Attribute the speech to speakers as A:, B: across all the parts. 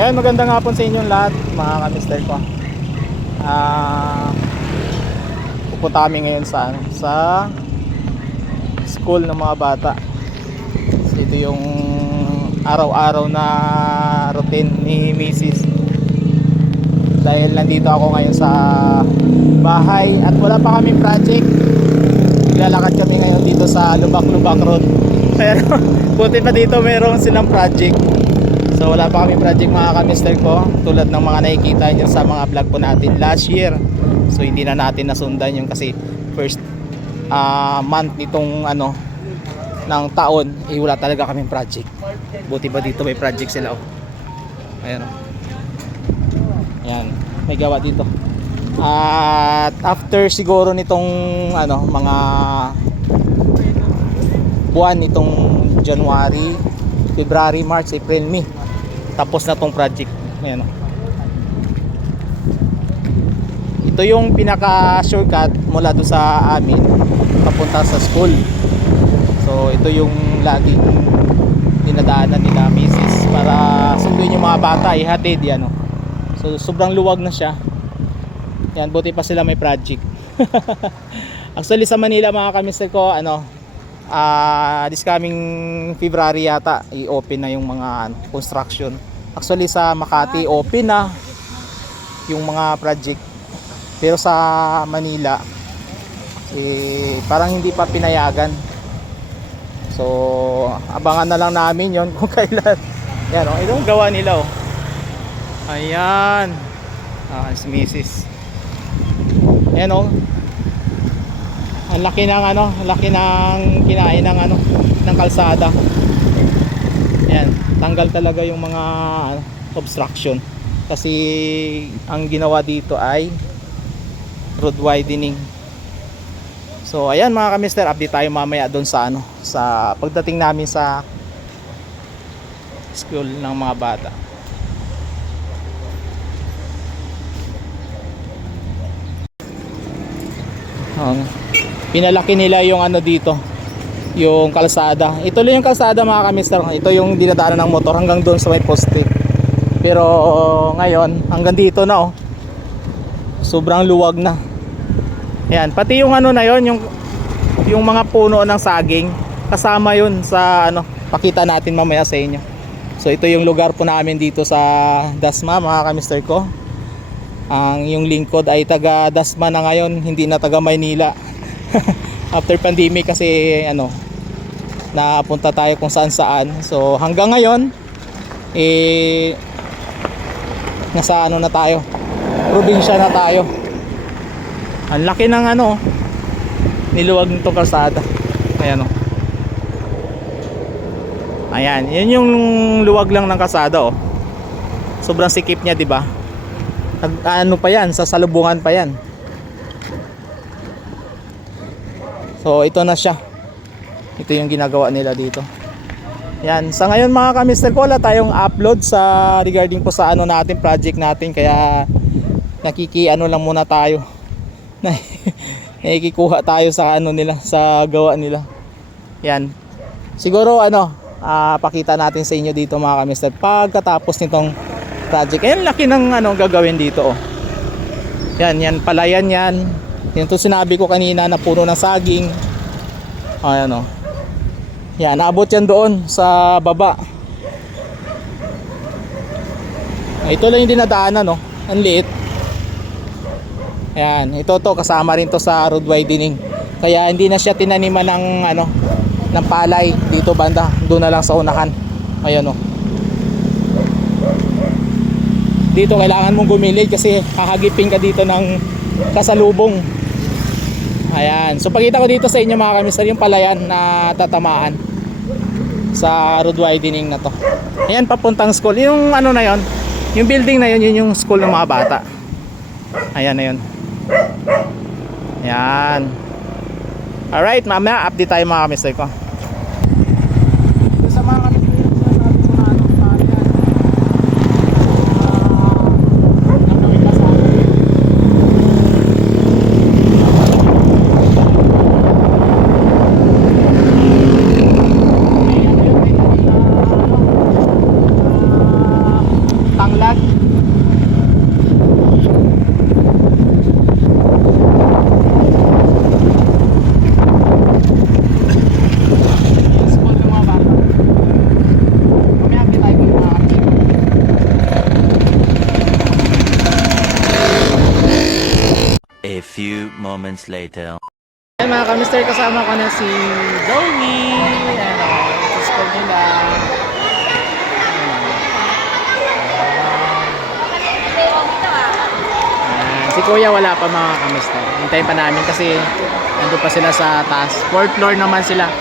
A: Ayan, magandang hapon sa inyong lahat, mga kamister ko. Ah, pupunta kami ngayon sa ano, sa school ng mga bata. So, ito yung araw-araw na routine ni Mrs. Dahil nandito ako ngayon sa bahay at wala pa kami project. Lalakad kami ngayon dito sa Lubak-Lubak Road. Pero buti pa dito meron silang project. So wala pa kami project mga kamister ko tulad ng mga nakikita nyo sa mga vlog po natin last year. So hindi na natin nasundan yung kasi first ah, month nitong ano ng taon eh wala talaga kaming project. Buti pa dito may project sila oh. Ayan oh. Ayan, may gawa dito. At after siguro nitong ano mga buwan nitong January, February, March, April, May tapos na tong project. Ayan. Ito yung pinaka shortcut mula doon sa amin papunta sa school. So ito yung laging dinadaanan nila misis para sunduin yung mga bata ihatid yan o. so sobrang luwag na siya. Yan buti pa sila may project. Actually sa Manila mga kamister ko ano ah this coming February yata i-open na yung mga ano, construction actually sa Makati open na yung mga project. Pero sa Manila eh, parang hindi pa pinayagan. So abangan na lang namin yon kung kailan. Yan o itong gawa nila o ayan. Ah, si Mrs. yan o ang laki ng ano, laki ng kinain ng ano, ng kalsada. Yan, tanggal talaga yung mga obstruction. Kasi ang ginawa dito ay road widening. So ayan mga kamister, update tayo mamaya doon sa ano, sa pagdating namin sa school ng mga bata. Um, pinalaki nila yung ano dito yung kalsada. Ito lang yung kalsada mga kamister. Ito yung dinadaanan ng motor hanggang doon sa may poste pero ngayon hanggang dito na oh. Sobrang luwag na. Yan pati yung ano na yon yung yung mga puno ng saging kasama yun sa ano pakita natin mamaya sa inyo. So ito yung lugar po namin dito sa Dasma mga kamister ko. Ang yung lingkod ay taga Dasma na ngayon hindi na taga Maynila after pandemic kasi ano napunta tayo kung saan saan. So hanggang ngayon eh nasa ano na tayo? Probinsya na tayo. Ang laki ng ano niluwag nitong kalsada. Ayan o ayan yan yung luwag lang ng kalsada oh. Sobrang sikip niya di ba? Ano pa yan sa salubungan pa yan So ito na siya. Ito yung ginagawa nila dito. Yan, sa ngayon mga kamister ko wala tayong upload sa regarding po sa ano natin, project natin kaya nakiki ano lang muna tayo. Nakikikuha tayo sa ano nila, sa gawa nila. Yan. Siguro ano, ah, pakita natin sa inyo dito mga kamister pagkatapos nitong project. Ayan, laki ng ano gagawin dito oh. Yan, yan palayan yan. Yung to sinabi ko kanina na puno ng saging. Ayan o. Yan, naabot yan doon sa baba. Ito lang yung dinadaanan no. Ang liit. Ayan, ito to kasama rin to sa road widening. Kaya hindi na siya tinaniman ng ano ng palay dito banda. Doon na lang sa unahan. Ayan o. Dito kailangan mong gumilid kasi hahagipin ka dito ng kasalubong. Ayan. So pakita ko dito sa inyo mga kamister yung palayan na tatamaan sa road widening na to. Ayan papuntang school. Yung ano na yon, yung building na yon, yun yung school ng mga bata. Ayan na yon. Ayan. Alright, mamaya update tayo mga kamister ko. Sa mga kamister, sinasabi ko na ano, palayan. Ah, nakawin ka sa akin.
B: few moments later.
A: Ayan mga kamister, kasama ko na si Zoe. Ano, sa school nila. Ayan. Si kuya wala pa mga kamister. Hintayin pa namin kasi nandun pa sila sa taas. Fourth floor naman sila.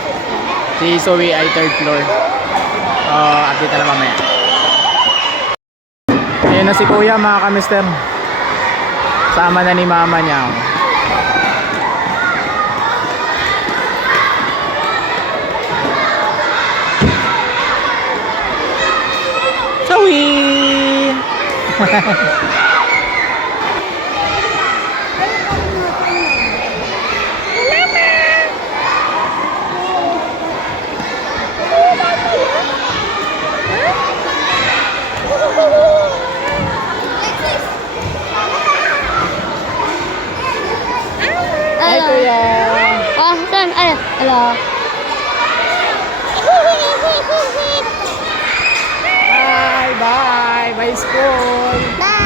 A: Si Zoe ay third floor. Uh, update na mamaya. Ayun na si kuya mga kamister. Sama na ni mama niya. oh. Hi,
C: Hello.
A: kuya!
C: Oh, saan?
A: Bye! Bye, school!
C: Bye!